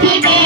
happy day.